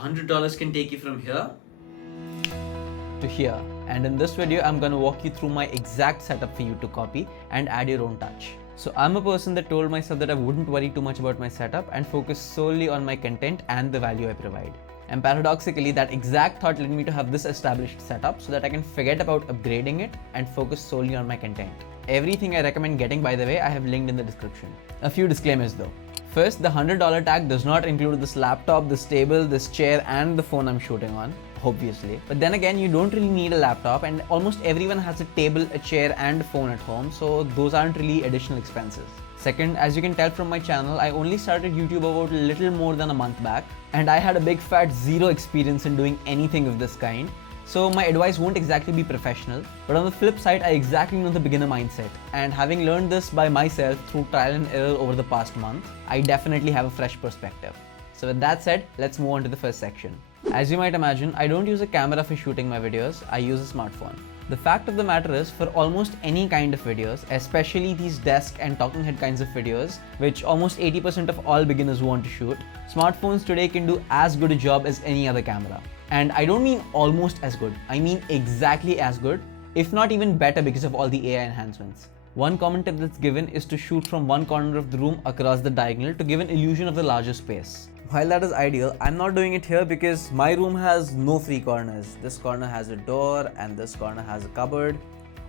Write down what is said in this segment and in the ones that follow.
$100 can take you from here to here. And in this video, I'm gonna walk you through my exact setup for you to copy and add your own touch. So I'm a person that told myself that I wouldn't worry too much about my setup and focus solely on my content and the value I provide. And paradoxically, that exact thought led me to have this established setup so that I can forget about upgrading it and focus solely on my content. Everything I recommend getting, by the way, I have linked in the description. A few disclaimers though. First, the $100 tag does not include this laptop, this table, this chair, and the phone I'm shooting on, obviously. But then again, you don't really need a laptop, and almost everyone has a table, a chair, and a phone at home, so those aren't really additional expenses. Second, as you can tell from my channel, I only started YouTube about a little more than a month back, and I had a big fat zero experience in doing anything of this kind. So my advice won't exactly be professional, but on the flip side, I exactly know the beginner mindset, and having learned this by myself through trial and error over the past month, I definitely have a fresh perspective. So with that said, let's move on to the first section. As you might imagine, I don't use a camera for shooting my videos, I use a smartphone. The fact of the matter is, for almost any kind of videos, especially these desk and talking head kinds of videos, which almost 80% of all beginners want to shoot, smartphones today can do as good a job as any other camera. And I don't mean almost as good, I mean exactly as good, if not even better because of all the AI enhancements. One common tip that's given is to shoot from one corner of the room across the diagonal to give an illusion of the larger space. While that is ideal, I'm not doing it here because my room has no free corners. This corner has a door and this corner has a cupboard.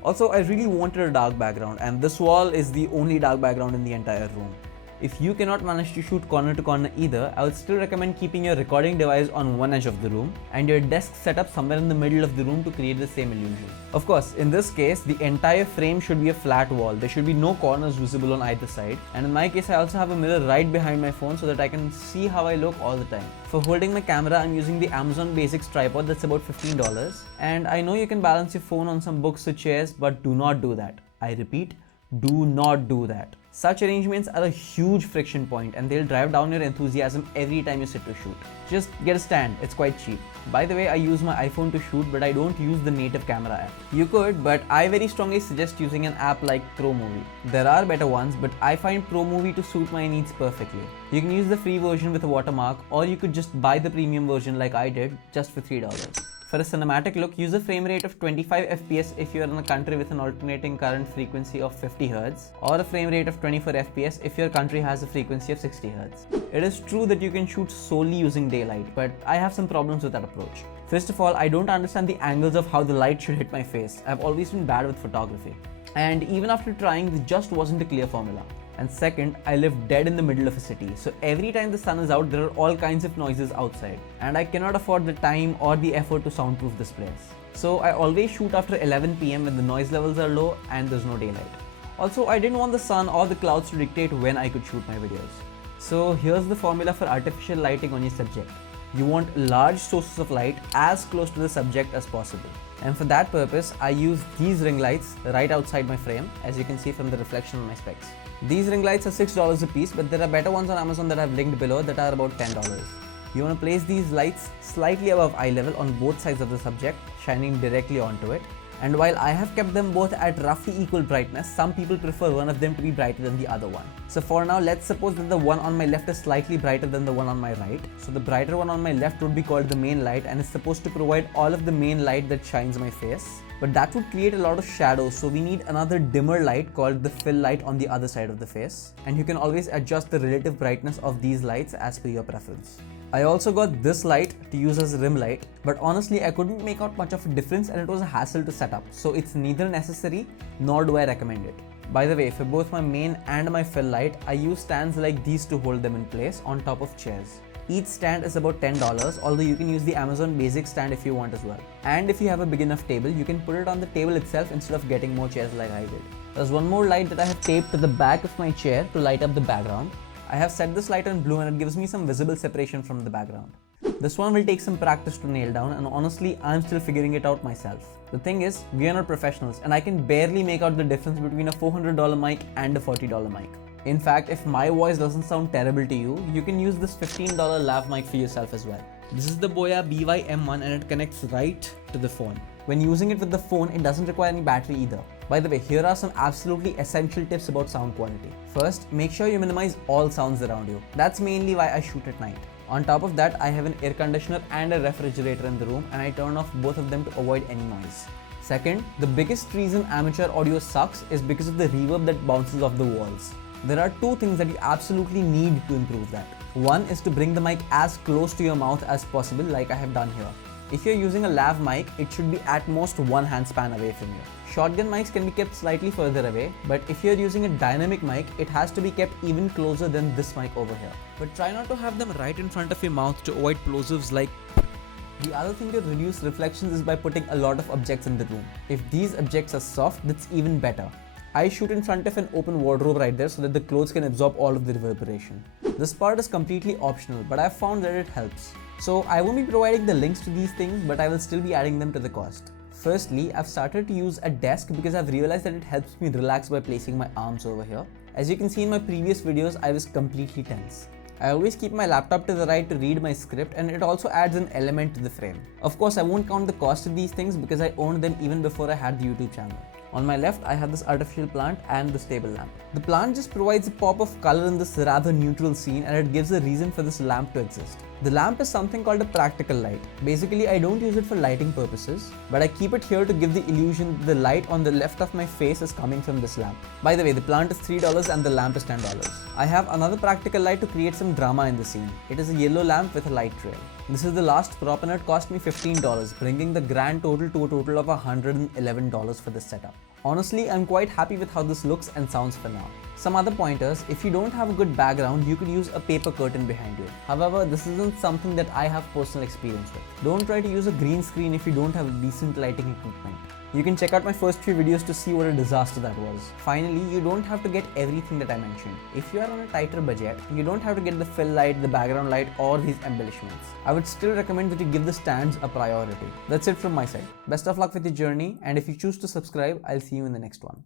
Also, I really wanted a dark background, and this wall is the only dark background in the entire room. If you cannot manage to shoot corner to corner either, I would still recommend keeping your recording device on one edge of the room and your desk set up somewhere in the middle of the room to create the same illusion. Of course, in this case, the entire frame should be a flat wall. There should be no corners visible on either side. And in my case, I also have a mirror right behind my phone so that I can see how I look all the time. For holding my camera, I'm using the Amazon Basics tripod that's about $15. And I know you can balance your phone on some books or chairs, but do not do that. I repeat, do not do that. Such arrangements are a huge friction point and they'll drive down your enthusiasm every time you sit to shoot. Just get a stand, it's quite cheap. By the way, I use my iPhone to shoot, but I don't use the native camera app. You could, but I very strongly suggest using an app like ProMovie. There are better ones, but I find ProMovie to suit my needs perfectly. You can use the free version with a watermark, or you could just buy the premium version like I did, just for $3. For a cinematic look, use a frame rate of 25 FPS if you are in a country with an alternating current frequency of 50 Hz, or a frame rate of 24 FPS if your country has a frequency of 60 Hz. It is true that you can shoot solely using daylight, but I have some problems with that approach. First of all, I don't understand the angles of how the light should hit my face. I've always been bad with photography. And even after trying, there just wasn't a clear formula. And second, I live dead in the middle of a city, so every time the sun is out, there are all kinds of noises outside, and I cannot afford the time or the effort to soundproof this place. So I always shoot after 11 PM when the noise levels are low and there's no daylight. Also, I didn't want the sun or the clouds to dictate when I could shoot my videos. So here's the formula for artificial lighting on your subject. You want large sources of light as close to the subject as possible. And for that purpose, I use these ring lights right outside my frame, as you can see from the reflection on my specs. These ring lights are $6 a piece, but there are better ones on Amazon that I've linked below that are about $10. You want to place these lights slightly above eye level on both sides of the subject, shining directly onto it. And while I have kept them both at roughly equal brightness, some people prefer one of them to be brighter than the other one. So for now, let's suppose that the one on my left is slightly brighter than the one on my right. So the brighter one on my left would be called the main light and is supposed to provide all of the main light that shines my face. But that would create a lot of shadows, so we need another dimmer light called the fill light on the other side of the face. And you can always adjust the relative brightness of these lights as per your preference. I also got this light to use as a rim light, but honestly I couldn't make out much of a difference and it was a hassle to set up, so it's neither necessary nor do I recommend it. By the way, for both my main and my fill light, I use stands like these to hold them in place on top of chairs. Each stand is about $10, although you can use the Amazon Basics stand if you want as well. And if you have a big enough table, you can put it on the table itself instead of getting more chairs like I did. There's one more light that I have taped to the back of my chair to light up the background. I have set this light on blue and it gives me some visible separation from the background. This one will take some practice to nail down, and honestly, I'm still figuring it out myself. The thing is, we are not professionals and I can barely make out the difference between a $400 mic and a $40 mic. In fact, if my voice doesn't sound terrible to you, you can use this $15 lav mic for yourself as well. This is the Boya BY-M1 and it connects right to the phone. When using it with the phone, it doesn't require any battery either. By the way, here are some absolutely essential tips about sound quality. First, make sure you minimize all sounds around you. That's mainly why I shoot at night. On top of that, I have an air conditioner and a refrigerator in the room, and I turn off both of them to avoid any noise. Second, the biggest reason amateur audio sucks is because of the reverb that bounces off the walls. There are two things that you absolutely need to improve that. One is to bring the mic as close to your mouth as possible, like I have done here. If you're using a lav mic, it should be at most one hand span away from you. Shotgun mics can be kept slightly further away, but if you're using a dynamic mic, it has to be kept even closer than this mic over here. But try not to have them right in front of your mouth to avoid plosives like. The other thing to reduce reflections is by putting a lot of objects in the room. If these objects are soft, that's even better. I shoot in front of an open wardrobe right there so that the clothes can absorb all of the reverberation. This part is completely optional, but I've found that it helps. So I won't be providing the links to these things, but I will still be adding them to the cost. Firstly, I've started to use a desk because I've realized that it helps me relax by placing my arms over here. As you can see in my previous videos, I was completely tense. I always keep my laptop to the right to read my script, and it also adds an element to the frame. Of course, I won't count the cost of these things because I owned them even before I had the YouTube channel. On my left, I have this artificial plant and this table lamp. The plant just provides a pop of color in this rather neutral scene, and it gives a reason for this lamp to exist. The lamp is something called a practical light. Basically, I don't use it for lighting purposes, but I keep it here to give the illusion that the light on the left of my face is coming from this lamp. By the way, the plant is $3 and the lamp is $10. I have another practical light to create some drama in the scene. It is a yellow lamp with a light trail. This is the last prop and it cost me $15, bringing the grand total to a total of $111 for this setup. Honestly, I'm quite happy with how this looks and sounds for now. Some other pointers: if you don't have a good background, you could use a paper curtain behind you. However, this isn't something that I have personal experience with. Don't try to use a green screen if you don't have decent lighting equipment. You can check out my first few videos to see what a disaster that was. Finally, you don't have to get everything that I mentioned. If you are on a tighter budget, you don't have to get the fill light, the background light, or these embellishments. I would still recommend that you give the stands a priority. That's it from my side. Best of luck with your journey, and if you choose to subscribe, I'll see you in the next one.